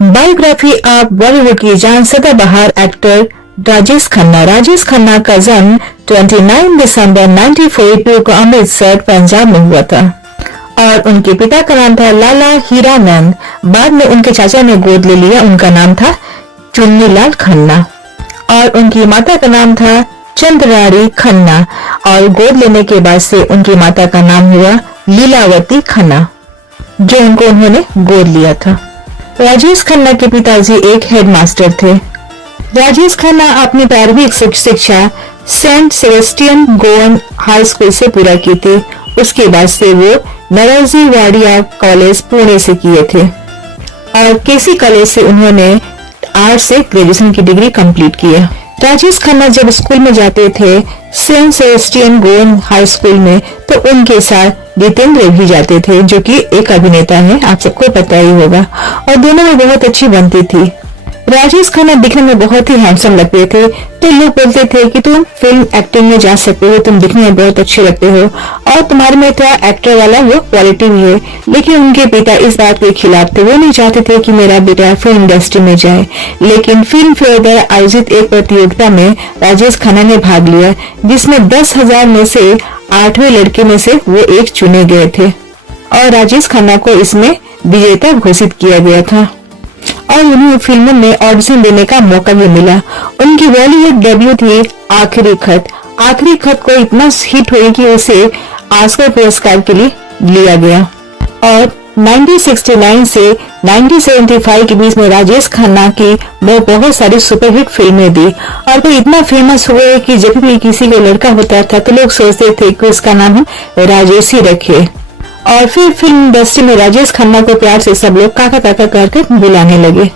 Biography of Bollywood की जान सदाबहार एक्टर राजेश खन्ना। राजेश खन्ना का जन्म 29 दिसंबर 1942 को अमृतसर पंजाब में हुआ था और उनके पिता का नाम था लाला हीरानंद। बाद में उनके चाचा ने गोद ले लिया, उनका नाम था चुन्नीलाल खन्ना और उनकी माता का नाम था चंद्रारी खन्ना और गोद लेने के बाद से उनकी माता का नाम हुआ लीलावती खन्ना, जो उनको उन्होंने गोद लिया था। राजेश खन्ना के पिताजी एक हेडमास्टर थे। राजेश खन्ना अपनी प्रारंभिक शिक्षा Saint Sebastian Goan high school से पूरा की थी। उसके बाद से वो नरसी वाडिया कॉलेज पुणे से किए थे और केसी कॉलेज से उन्होंने आर्ट्स से ग्रेजुएशन की डिग्री कंप्लीट किया। राजेश खन्ना जब स्कूल में जाते थे Saint Sebastian Goan high school में, तो उनके साथ जितेंद्र भी जाते थे, जो कि एक अभिनेता है, आप सबको पता ही होगा, और दोनों में बहुत अच्छी बनती थी। राजेश खन्ना दिखने में बहुत ही हैंडसम लगते थे, तो लोग बोलते थे कि तुम फिल्म एक्टिंग में जा सकते हो, तुम दिखने में बहुत अच्छे लगते हो और तुम्हारे में तो एक्टर वाला वो क्वालिटी भी है। लेकिन उनके पिता इस बात के खिलाफ थे, वो नहीं चाहते थे कि मेरा बेटा फिल्म इंडस्ट्री में जाए। लेकिन फिल्म फेयर द्वारा आयोजित एक प्रतियोगिता में राजेश खन्ना ने भाग लिया, जिसमें 10,000 में से 8वें लड़के में से वो एक चुने गए थे और राजेश खन्ना को इसमें विजेता घोषित किया गया था और उन्हें फिल्मों में ऑडिशन देने का मौका भी मिला। उनकी बॉलीवुड डेब्यू थी आखिरी खत। आखिरी खत को इतना हिट हुई कि उसे ऑस्कर पुरस्कार के लिए लिया गया और 1969 से 1975 के बीच में राजेश खन्ना की वो बहुत सारी सुपरहिट फिल्में दी और वो इतना फेमस हुए कि जब भी किसी को लड़का होता था तो लोग सोचते थे कि उसका नाम हम राजेश ही रखे। और फिर फिल्म इंडस्ट्री में राजेश खन्ना को प्यार से सब लोग काका काका करके बुलाने लगे।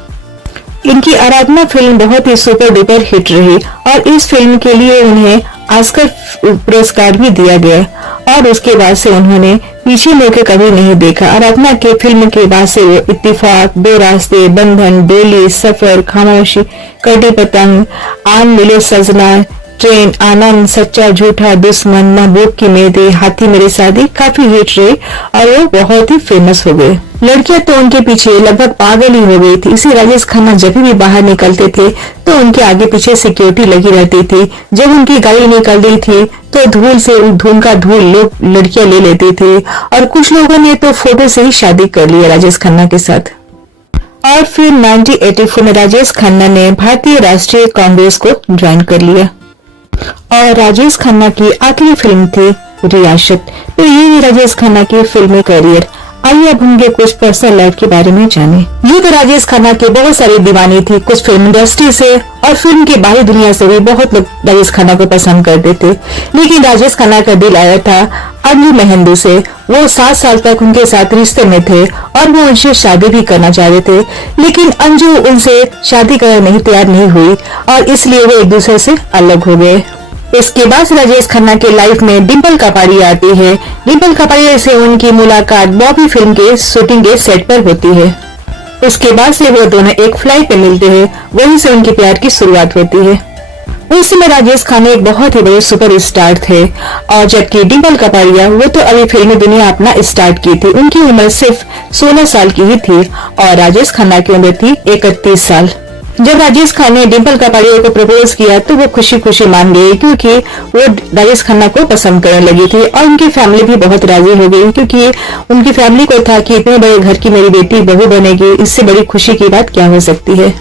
इनकी आराधना फिल्म बहुत ही सुपर डुपर हिट रही और इस फिल्म के लिए उन्हें ऑस्कर पुरस्कार भी दिया गया और उसके बाद से उन्होंने पीछे मुड़कर कभी नहीं देखा। आराधना के फिल्म के बाद से वो इत्तेफाक, दो रास्ते, बंधन, डोली, सफर, खामोशी, कटी पतंग, आन मिलो सजना, ट्रेन, आनंद, सच्चा झूठा, दुश्मन, महबूब की मेहंदी, हाथी मेरी शादी काफी हिट रही और वो बहुत ही फेमस हो गए। लड़कियां तो उनके पीछे लगभग पागल ही हो गई थी। इसी राजेश खन्ना जब भी बाहर निकलते थे तो उनके आगे पीछे सिक्योरिटी लगी रहती थी। जब उनकी गाड़ी निकल रही थी तो धूल का धूल लोग लड़कियां ले लेते थे और कुछ लोगों ने तो फोटो से ही शादी कर ली राजेश खन्ना के साथ। और फिर 1984 में राजेश खन्ना ने भारतीय राष्ट्रीय कांग्रेस को ज्वाइन कर लिया और राजेश खन्ना की आखिरी फिल्म थी रियासत। तो ये राजेश खन्ना की फिल्मी करियर। आइए अब हम कुछ पर्सनल लाइफ के बारे में जाने। ये तो राजेश खन्ना के बहुत सारी दीवानी थी, कुछ फिल्म इंडस्ट्री से और फिल्म की बाहरी दुनिया से भी बहुत लोग राजेश खन्ना को पसंद करते थे। लेकिन राजेश खन्ना का दिल आया था अंजू मेहंदू से। वो 7 साल तक उनके साथ रिश्ते में थे और वो उनसे शादी भी करना चाहते थे, लेकिन अंजू उनसे शादी करने नहीं तैयार नहीं हुई और इसलिए वो एक दूसरे से अलग हो गए। इसके बाद राजेश खन्ना के लाइफ में डिम्पल कपाड़िया आती है। डिम्पल कपाड़िया से उनकी मुलाकात बॉबी फिल्म के शूटिंग के सेट पर होती है। उसके बाद से वो दोनों एक फ्लाइट पे मिलते हैं, वहीं से उनके प्यार की शुरुआत होती है। उस समय राजेश खन्ना एक बहुत ही बड़े सुपर स्टार थे और जबकि डिम्पल कपाड़िया वो तो अभी फिल्मी दुनिया अपना स्टार्ट की थी। उनकी उम्र सिर्फ 16 साल की ही थी और राजेश खन्ना की उम्र थी 31 साल। जब राजेश खन्ना ने डिम्पल कपाड़िया को प्रपोज किया तो वो खुशी खुशी मान गई, क्योंकि वो राजेश खन्ना को पसंद करने लगी थी और उनकी फैमिली भी बहुत राजी हो गई, क्योंकि उनकी फैमिली को था कि इतने बड़े घर की मेरी बेटी बहू बनेगी, इससे बड़ी खुशी की बात क्या हो सकती है।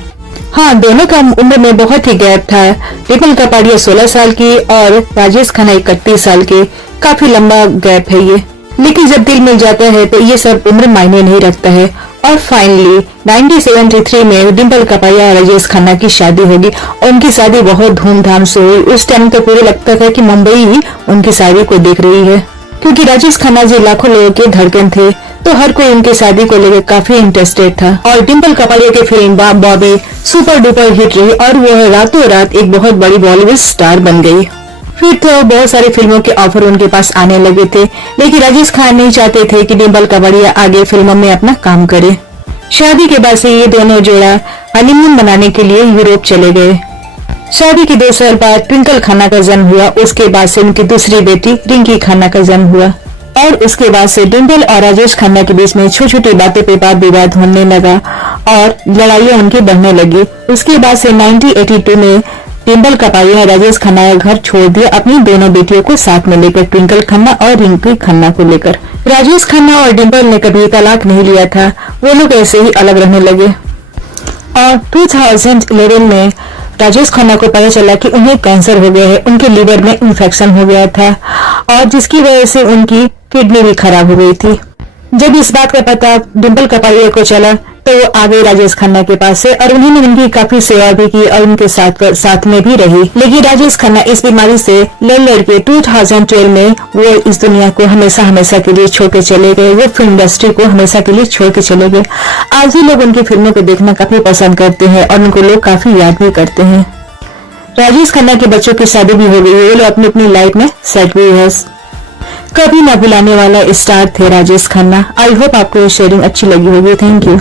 हाँ, दोनों का उम्र में बहुत ही गैप था। डिम्पल कपाड़िया 16 साल की और राजेश खन्ना 31 साल के। काफी लंबा गैप है ये, लेकिन जब दिल मिल जाता है तो ये सब उम्र मायने नहीं रखता है। और फाइनली 1973 में डिम्पल कपाड़िया और राजेश खन्ना की शादी होगी और उनकी शादी बहुत धूमधाम से हुई। उस टाइम तो पूरे लगता था कि मुंबई ही उनकी शादी को देख रही है, क्योंकि राजेश खन्ना जी लाखों लोगों के धड़कन थे, तो हर कोई उनकी शादी को लेकर काफी इंटरेस्टेड था। और डिम्पल कपाड़िया की film Bobby super duper hit रही और वो रातों रात एक बहुत बड़ी बॉलीवुड स्टार बन गई। फिर तो बहुत सारी फिल्मों के ऑफर उनके पास आने लगे थे, लेकिन राजेश खन्ना नहीं चाहते थे कि डिम्पल कपाड़िया आगे फिल्मों में अपना काम करे। शादी के बाद से ये दोनों जोड़ा हनीमून मनाने के लिए यूरोप चले गए। शादी के 2 साल बाद ट्विंकल खन्ना का जन्म हुआ। उसके बाद से उनकी दूसरी बेटी रिंकी खन्ना का जन्म हुआ और उसके बाद से डिम्पल और राजेश खन्ना के बीच में छोटी छोटी बातों पे वाद विवाद होने लगा और लड़ाइयाँ उनकी बढ़ने लगी। उसके बाद से 1982 में डिम्पल कपाड़िया ने राजेश खन्ना का घर छोड़ दिया अपनी दोनों बेटियों को साथ में लेकर, ट्विंकल खन्ना और रिंकी खन्ना को लेकर। राजेश खन्ना और डिम्पल ने कभी तलाक नहीं लिया था, वो लोग ऐसे ही अलग रहने लगे। और 2011 में राजेश खन्ना को पता चला कि उन्हें कैंसर हो गया है, उनके लिवर में इन्फेक्शन हो गया था और जिसकी वजह से उनकी किडनी भी खराब हो गई थी। जब इस बात का पता डिम्पल कपाड़िया को चला तो वो आ गई राजेश खन्ना के पास से और उन्होंने उनकी काफी सेवा भी की और उनके साथ में भी रही। लेकिन राजेश खन्ना इस बीमारी से लड़ के 2012 में वो इस दुनिया को हमेशा के लिए छोड़ के चले गए। वो फिल्म इंडस्ट्री को हमेशा के लिए छोड़ के चले गए। आज भी लोग उनकी फिल्मों को देखना काफी पसंद करते हैं और उनको लोग काफी याद भी करते हैं। राजेश खन्ना के बच्चों की शादी भी हो गई है, वो लोग अपनी लाइफ में सेट भी है। कभी न भुलाने वाला स्टार थे राजेश खन्ना। आई होप आपको ये शेयरिंग अच्छी लगी होगी। Thank you.